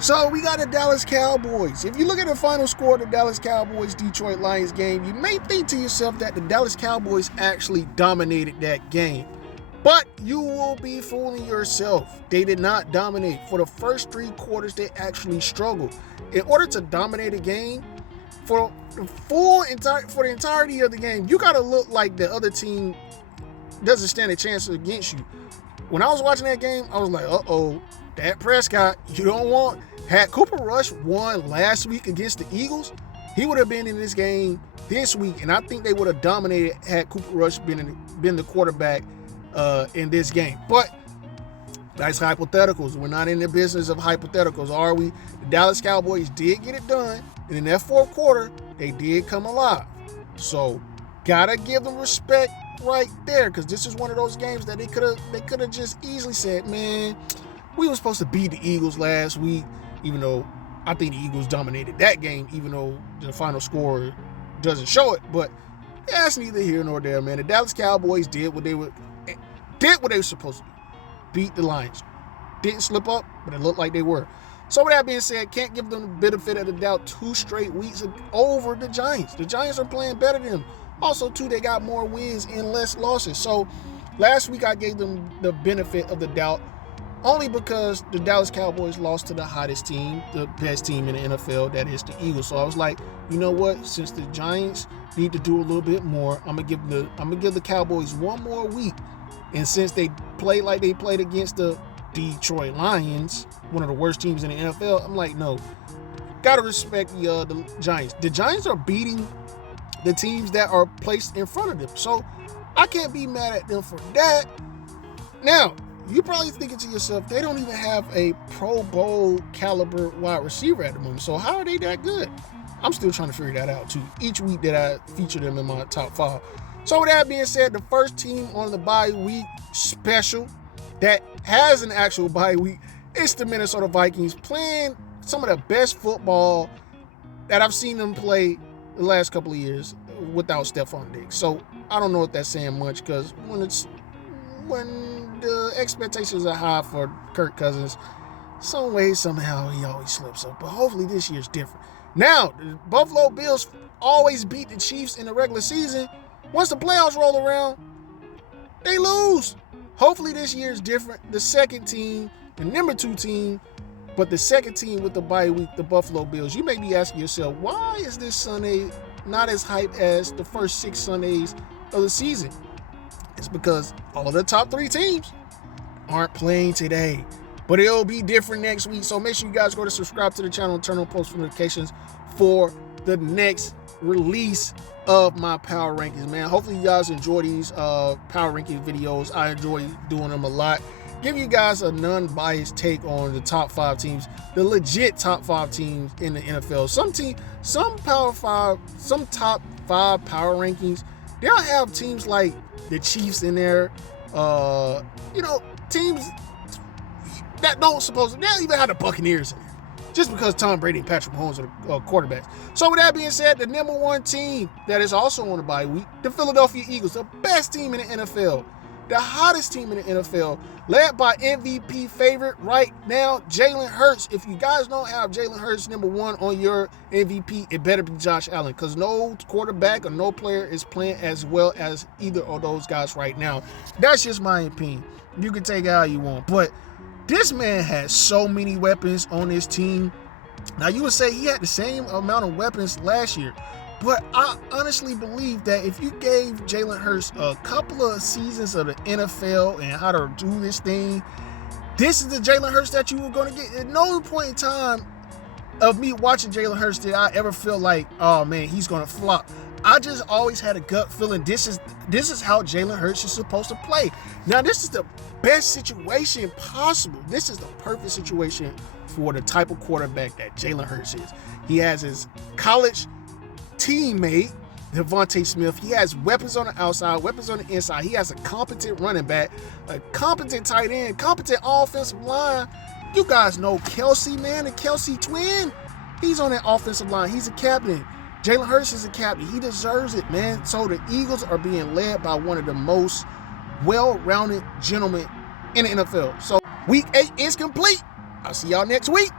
So we got the Dallas Cowboys. If you look at the final score of the Dallas Cowboys-Detroit Lions game, you may think to yourself that the Dallas Cowboys actually dominated that game. But you will be fooling yourself. They did not dominate. For the first 3 quarters, they actually struggled. In order to dominate a game, for the entirety of the game, you gotta look like the other team doesn't stand a chance against you. When I was watching that game, I was like, Dak Prescott, you don't want. Had Cooper Rush won last week against the Eagles, he would have been in this game this week, and I think they would have dominated had Cooper Rush been the quarterback in this game. But that's hypotheticals. We're not in the business of hypotheticals, are we? The Dallas Cowboys did get it done, and in that fourth quarter, they did come alive. So, gotta give them respect right there, because this is one of those games that they could have just easily said, man, we were supposed to beat the Eagles last week, even though I think the Eagles dominated that game, even though the final score doesn't show it. But that's neither here nor there, man. The Dallas Cowboys did what they were supposed to do. Beat the Lions. Didn't slip up, but it looked like they were. So with that being said, can't give them the benefit of the doubt 2 straight weeks over the Giants. The Giants are playing better than them. Also, too, they got more wins and less losses. So last week I gave them the benefit of the doubt only because the Dallas Cowboys lost to the hottest team, the best team in the NFL, that is the Eagles. So I was like, you know what? Since the Giants need to do a little bit more, I'm gonna give the Cowboys one more week. And since they played like they played against the Detroit Lions, one of the worst teams in the NFL, I'm like, no, gotta respect the Giants. The Giants are beating the teams that are placed in front of them, so I can't be mad at them for that. Now, you're probably thinking to yourself, they don't even have a Pro Bowl caliber wide receiver at the moment, so how are they that good? I'm still trying to figure that out too, each week that I feature them in my top 5. So with that being said, the first team on the bye week special that has an actual bye week is the Minnesota Vikings, playing some of the best football that I've seen them play the last couple of years without Stephon Diggs. So I don't know if that's saying much, because when the expectations are high for Kirk Cousins, some way, somehow, he always slips up. But hopefully this year's different. Now, the Buffalo Bills always beat the Chiefs in the regular season. Once the playoffs roll around, they lose. Hopefully this year is different. The second team, the number 2 team, but the second team with the bye week, the Buffalo Bills. You may be asking yourself, why is this Sunday not as hype as the first 6 Sundays of the season? It's because all of the top 3 teams aren't playing today. But it'll be different next week. So make sure you guys go to subscribe to the channel and turn on post notifications for the next release of my power rankings, man. Hopefully you guys enjoy these power ranking videos. I enjoy doing them a lot. Give you guys a non-biased take on the top 5 teams, the legit top 5 teams in the NFL. Some top 5 power rankings, they'll have teams like the Chiefs in there, teams that they'll even have the Buccaneers in there, just because Tom Brady and Patrick Mahomes are quarterbacks. So with that being said, the number 1 team that is also on the bye week, the Philadelphia Eagles, the best team in the NFL, the hottest team in the NFL, led by MVP favorite right now, Jalen Hurts. If you guys don't have Jalen Hurts number 1 on your MVP, it better be Josh Allen, because no quarterback or no player is playing as well as either of those guys right now. That's just my opinion. You can take it how you want, but this man has so many weapons on his team. Now, you would say he had the same amount of weapons last year, but I honestly believe that if you gave Jalen Hurts a couple of seasons of the NFL and how to do this thing, this is the Jalen Hurts that you were going to get. At no point in time of me watching Jalen Hurts did I ever feel like, oh man, he's going to flop. I just always had a gut feeling this is how Jalen Hurts is supposed to play. Now, this is the best situation possible. This is the perfect situation for the type of quarterback that Jalen Hurts is. He has his college teammate, Devontae Smith. He has weapons on the outside, weapons on the inside. He has a competent running back, a competent tight end, competent offensive line. You guys know Kelsey, man, the Kelsey twin. He's on that offensive line. He's a captain. Jalen Hurts is a captain. He deserves it, man. So the Eagles are being led by one of the most well-rounded gentlemen in the NFL. So week 8 is complete. I'll see y'all next week.